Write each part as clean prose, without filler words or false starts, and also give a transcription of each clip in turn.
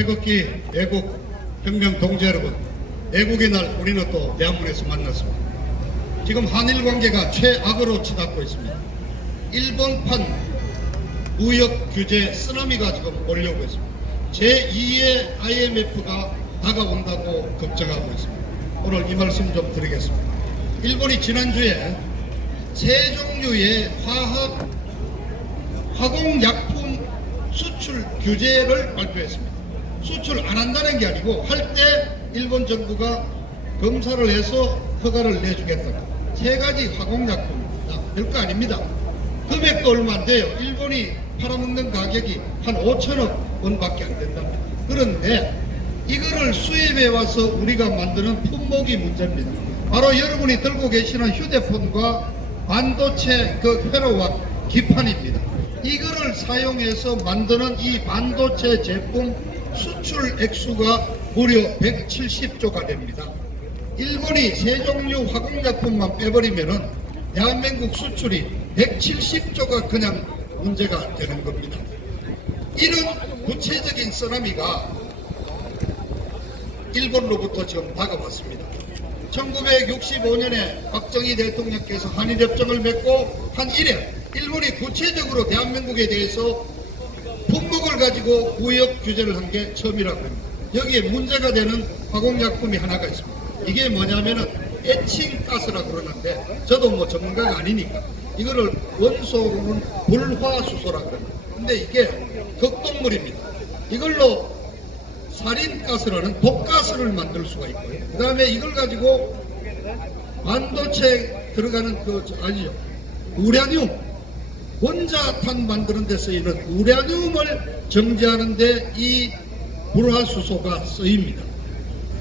태극기 애국 혁명 동지 여러분, 애국의 날 우리는 또 대한문에서 만났습니다. 지금 한일 관계가 최악으로 치닫고 있습니다. 일본판 무역 규제 쓰나미가 지금 몰려오고 있습니다. 제2의 IMF가 다가온다고 걱정하고 있습니다. 오늘 이 말씀 좀 드리겠습니다. 일본이 지난주에 세 종류의 화공약품 수출 규제를 발표했습니다. 수출 안 한다는 게 아니고 할 때 일본 정부가 검사를 해서 허가를 내주겠다. 세 가지 화공약품, 별거 아닙니다. 금액도 얼마 안 돼요. 일본이 팔아먹는 가격이 한 5천억 원밖에 안 된다. 그런데 이거를 수입해 와서 우리가 만드는 품목이 문제입니다. 바로 여러분이 들고 계시는 휴대폰과 반도체 그 회로와 기판입니다. 이거를 사용해서 만드는 이 반도체 제품 수출 액수가 무려 170조가 됩니다. 일본이 세 종류 화공약품만 빼버리면은 대한민국 수출이 170조가 그냥 문제가 되는 겁니다. 이런 구체적인 쓰나미가 일본로부터 지금 다가왔습니다. 1965년에 박정희 대통령께서 한일협정을 맺고 한 이래 일본이 구체적으로 대한민국에 대해서 품목을 가지고 무역 규제를 한 게 처음이라고 합니다. 여기에 문제가 되는 화공약품이 하나가 있습니다. 이게 뭐냐면은 에칭가스라고 그러는데 저도 뭐 전문가가 아니니까 이거를 원소로는 불화수소라고 합니다. 근데 이게 극동물입니다. 이걸로 살인가스라는 독가스를 만들 수가 있고요. 그 다음에 이걸 가지고 반도체 들어가는 우라늄, 원자탄 만드는 데 쓰이는 우라늄을 정제하는데 이 불화수소가 쓰입니다.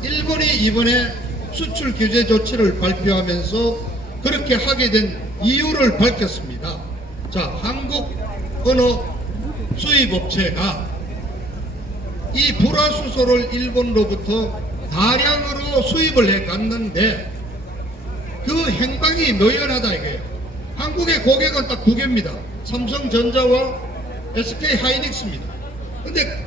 일본이 이번에 수출 규제 조치를 발표하면서 그렇게 하게 된 이유를 밝혔습니다. 자, 한국 어느 수입업체가 이 불화수소를 일본로부터 다량으로 수입을 해 갔는데 그 행방이 묘연하다 이거예요. 한국의 고객은 딱 두 개입니다. 삼성전자와 SK하이닉스입니다. 근데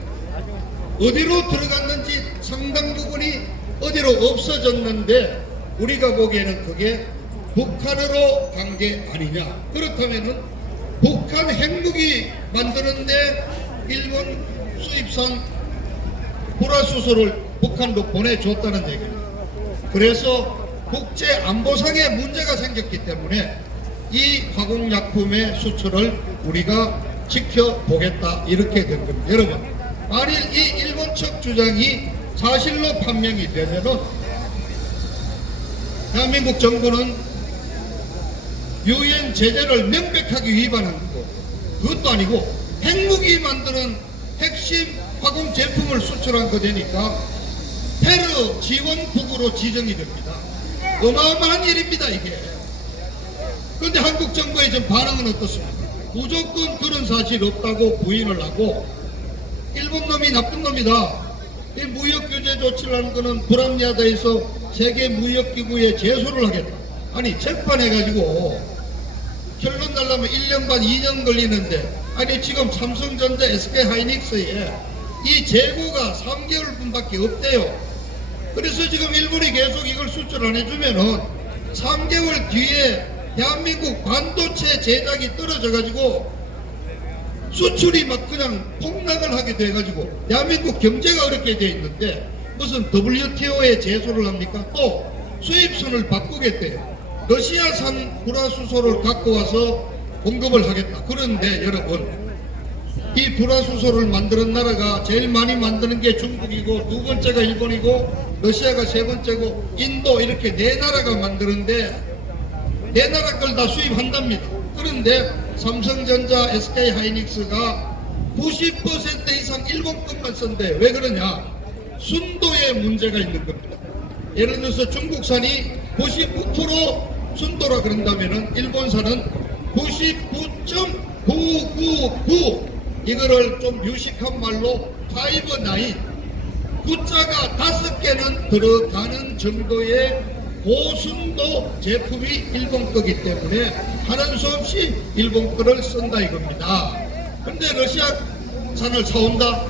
어디로 들어갔는지 상당 부분이 어디로 없어졌는데 우리가 보기에는 그게 북한으로 간 게 아니냐. 그렇다면은 북한 핵무기 만드는데 일본 수입산 불화수소를 북한도 보내줬다는 얘기입니다. 그래서 국제 안보상에 문제가 생겼기 때문에 이 화공약품의 수출을 우리가 지켜보겠다 이렇게 된 겁니다. 여러분, 만일 이 일본 측 주장이 사실로 판명이 되면은 대한민국 정부는 유엔 제재를 명백하게 위반한 거고, 그것도 아니고 핵무기 만드는 핵심 화공 제품을 수출한 거 되니까 테러 지원국으로 지정이 됩니다. 어마어마한 일입니다 이게. 그런데 한국 정부의 지금 반응은 어떻습니까? 무조건 그런 사실 없다고 부인을 하고 일본 놈이 나쁜 놈이다. 이 무역 규제 조치를 하는 거는 불합리하다 해서 세계 무역기구에 제소를 하겠다. 아니 재판해가지고 결론 날려면 1년 반 2년 걸리는데 아니 지금 삼성전자 SK하이닉스에 이 재고가 3개월분밖에 없대요. 그래서 지금 일본이 계속 이걸 수출 안 해주면은 3개월 뒤에 대한민국 반도체 제작이 떨어져가지고 수출이 막 그냥 폭락을 하게 돼가지고 대한민국 경제가 어렵게 돼 있는데 무슨 WTO에 제소를 합니까? 또 수입선을 바꾸겠대요. 러시아산 불화수소를 갖고 와서 공급을 하겠다. 그런데 여러분, 이 불화수소를 만드는 나라가 제일 많이 만드는 게 중국이고 두 번째가 일본이고 러시아가 세 번째고 인도 이렇게 네 나라가 만드는데 네 나라 걸 다 수입한답니다. 그런데 삼성전자, SK하이닉스가 90% 이상 일본 것만 쓴대. 왜 그러냐? 순도에 문제가 있는 겁니다. 예를 들어서 중국산이 99% 순도라 그런다면은 일본산은 99.999 이거를 좀 유식한 말로 5-9 구자가 5개는 들어가는 정도의 고순도 제품이 일본 거기 때문에 하는 수 없이 일본 거를 쓴다 이겁니다. 근데 러시아산을 사온다?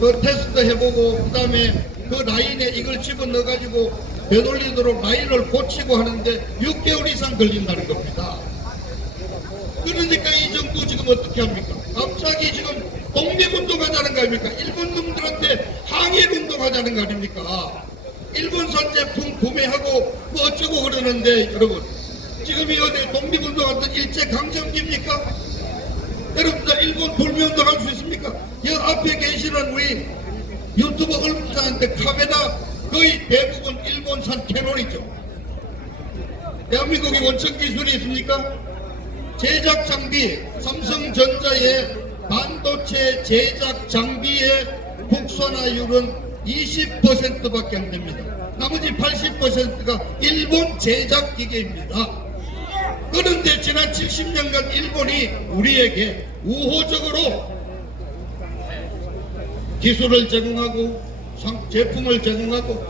그 테스트 해보고 그다음에 그 라인에 이걸 집어넣어 가지고 되돌리도록 라인을 고치고 하는데 6개월 이상 걸린다는 겁니다. 그러니까 이 정부 지금 어떻게 합니까? 갑자기 지금 독립운동하자는 거 아닙니까? 일본 놈들한테 항일운동하자는 거 아닙니까? 일본산 제품 구매하고 뭐 어쩌고 그러는데 여러분 지금 이 어디 독립운동하던 일제강점기입니까? 여러분들 일본 불매운동 할 수 있습니까? 이 앞에 계시는 우리 유튜버 얼굴들한테 카메라 거의 대부분 일본산 캐논이죠. 대한민국이 원천 기술이 있습니까? 제작 장비, 삼성전자의 반도체 제작 장비의 국산화율은 20%밖에 안 됩니다. 나머지 80%가 일본 제작 기계입니다. 그런데 지난 70년간 일본이 우리에게 우호적으로 기술을 제공하고 제품을 제공하고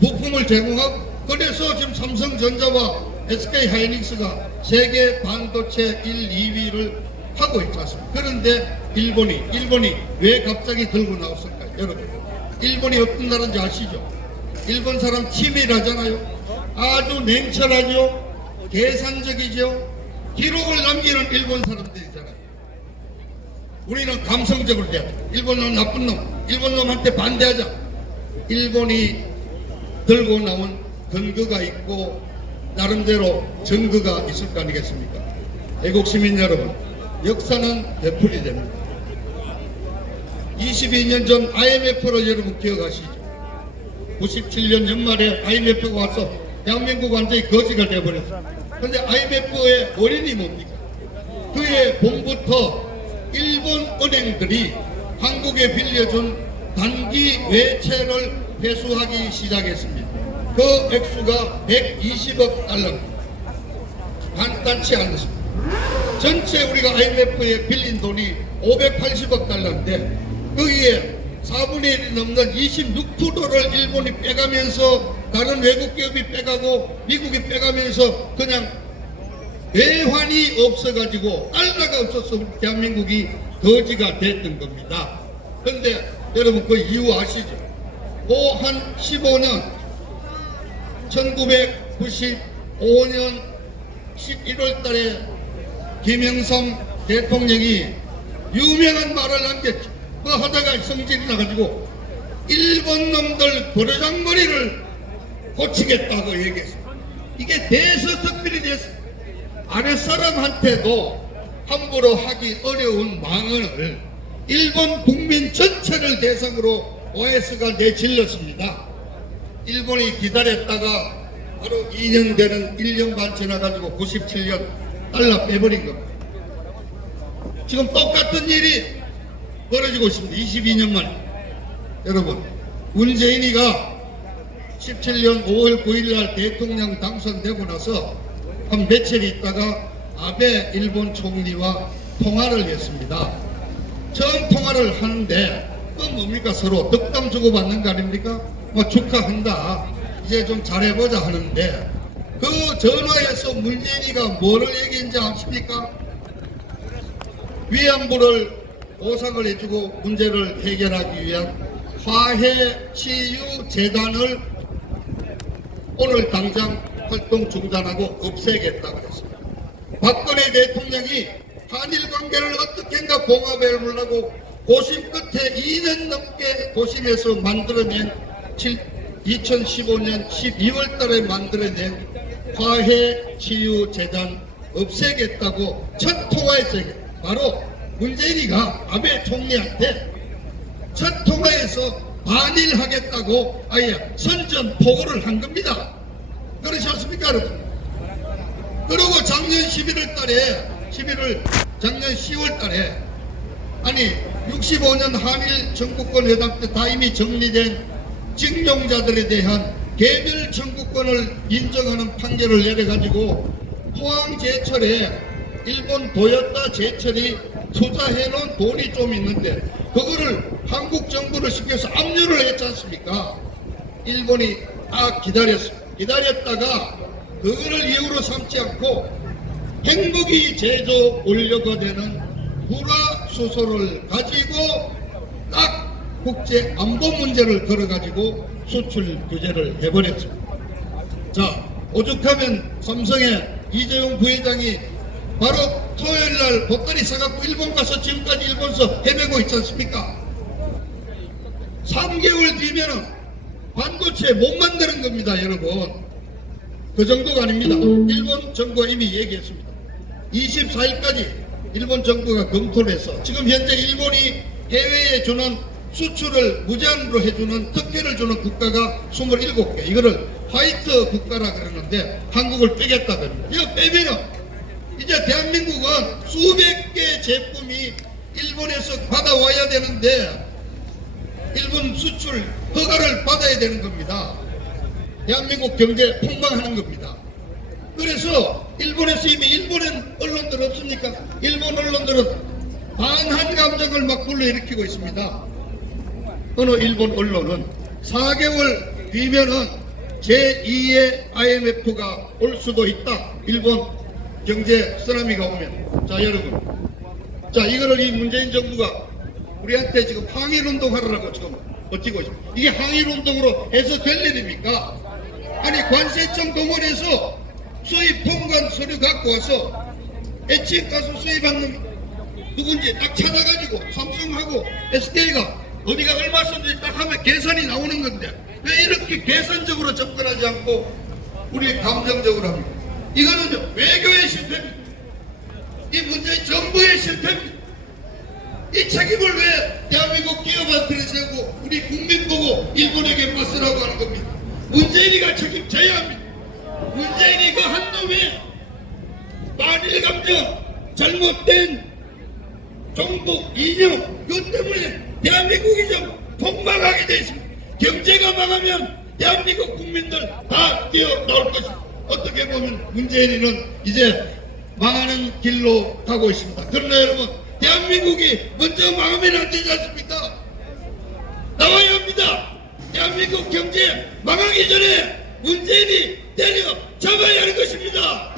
부품을 제공하고 그래서 지금 삼성전자와 SK하이닉스가 세계 반도체 1, 2위를 하고 있지 않습니까? 그런데 일본이 왜 갑자기 들고 나왔을까요? 여러분 일본이 어떤 나라인지 아시죠? 일본 사람 치밀하잖아요. 아주 냉철하죠. 계산적이죠. 기록을 남기는 일본 사람들이잖아요. 우리는 감성적으로 돼야 돼. 일본 놈 나쁜 놈, 일본 놈한테 반대하자. 일본이 들고 나온 근거가 있고 나름대로 증거가 있을 거 아니겠습니까? 애국 시민 여러분, 역사는 되풀이 됩니다. 22년 전 IMF를 여러분 기억하시죠? 97년 연말에 IMF가 와서 대한민국 완전히 거지가 되어버렸어요. 그런데 IMF의 원인이 뭡니까? 그의 봄부터 일본 은행들이 한국에 빌려준 단기 외채를 회수하기 시작했습니다. 그 액수가 120억 달러입니다. 간단치 않습니다. 전체 우리가 IMF에 빌린 돈이 580억 달러인데 거기에 4분의 1이 넘는 26%를 일본이 빼가면서 다른 외국 기업이 빼가고 미국이 빼가면서 그냥 외환이 없어가지고 달러가 없어서 대한민국이 거지가 됐던 겁니다. 그런데 여러분 그 이유 아시죠? 한 15년 1995년 11월 달에 김영삼 대통령이 유명한 말을 남겼죠. 그 하다가 성질이 나가지고 일본 놈들 버르장머리를 고치겠다고 얘기했어요. 이게 대서특필이 됐어요. 아랫사람한테도 함부로 하기 어려운 망언을 일본 국민 전체를 대상으로 OS가 내질렀습니다. 일본이 기다렸다가 바로 2년 되는 1년 반 지나가지고 97년 달러 빼버린 겁니다. 지금 똑같은 일이 벌어지고 있습니다. 22년 만에. 여러분 문재인이가 17년 5월 9일 날 대통령 당선되고 나서 한 며칠 있다가 아베 일본 총리와 통화를 했습니다. 처음 통화를 하는데 또 뭡니까? 서로 덕담 주고받는 거 아닙니까? 뭐 축하한다. 이제 좀 잘해보자 하는데 그 전화에서 문재인이가 뭐를 얘기했는지 아십니까? 위안부를 보상을 해주고 문제를 해결하기 위한 화해치유재단을 오늘 당장 활동 중단하고 없애겠다 그랬습니다. 박근혜 대통령이 한일 관계를 어떻게인가 봉합해보려고 고심 끝에 2년 넘게 고심해서 만들어낸 2015년 12월 달에 만들어낸 화해치유재단 없애겠다고 첫 통화에서 바로 문재인이가 아베 총리한테 첫 통화에서 반일하겠다고 아예 선전포고를 한 겁니다. 그렇지 않습니까 여러분? 그리고 작년 11월 달에 작년 10월 달에 아니 65년 한일 청구권 회담 때 다 이미 정리된 징용자들에 대한 개별 청구권을 인정하는 판결을 내려가지고 포항제철에 일본 도요타 제철이 투자해놓은 돈이 좀 있는데 그거를 한국 정부를 시켜서 압류를 했지 않습니까? 일본이 다 기다렸다가 그거를 이유로 삼지 않고 핵무기 제조 원료가 되는 우라수소를 가지고 딱 국제 안보 문제를 걸어가지고 수출 규제를 해버렸습니다. 자, 오죽하면 삼성의 이재용 부회장이 바로 토요일 날 보따리 사갖고 일본 가서 지금까지 일본서 헤매고 있지 않습니까? 3개월 뒤면은 반도체 못 만드는 겁니다, 여러분. 그 정도가 아닙니다. 일본 정부가 이미 얘기했습니다. 24일까지 일본 정부가 검토를 해서 지금 현재 일본이 해외에 주는 수출을 무제한으로 해주는 특혜를 주는 국가가 27개. 이거를 화이트 국가라 그러는데 한국을 빼겠다 그럽니다. 이거 빼면은 이제 대한민국은 수백 개 제품이 일본에서 받아와야 되는데 일본 수출 허가를 받아야 되는 겁니다. 대한민국 경제 폭망하는 겁니다. 그래서 일본에서 이미 일본엔 언론들 없습니까? 일본 언론들은 반한 감정을 막 불러일으키고 있습니다. 어느 일본 언론은 4개월 뒤면은 제2의 IMF가 올 수도 있다. 일본 경제 쓰나미가 오면. 자, 여러분. 자, 이거를 이 문재인 정부가 우리한테 지금 항일운동 하라고 지금 버티고 있습니다. 이게 항일운동으로 해서 될 일입니까? 아니, 관세청 동원해서 수입 통관 서류 갖고 와서 애칭 가서 수입한 놈 누군지 딱 찾아가지고 삼성하고 SK가 어디가 얼마 썼는지 딱 하면 계산이 나오는 건데 왜 이렇게 계산적으로 접근하지 않고 우리 감정적으로 합니까? 이거는 외교의 실패입니다. 이 문제는 정부의 실패입니다. 이 책임을 왜 대한민국 기업한테 세우고 우리 국민 보고 일본에게 맞서라고 하는 겁니다. 문재인이가 책임져야 합니다. 문재인이 그 한 놈의 만일 감정 잘못된 정부 이념 이것 때문에 대한민국이 좀 폭망하게 되어 있습니다. 경제가 망하면 대한민국 국민들 다 뛰어나올 것입니다. 어떻게 보면 문재인이는 이제 망하는 길로 가고 있습니다. 그러나 여러분 대한민국이 먼저 망하면 안 되지 않습니까? 나와야 합니다. 대한민국 경제 망하기 전에 문재인이 때려 잡아야 하는 것입니다.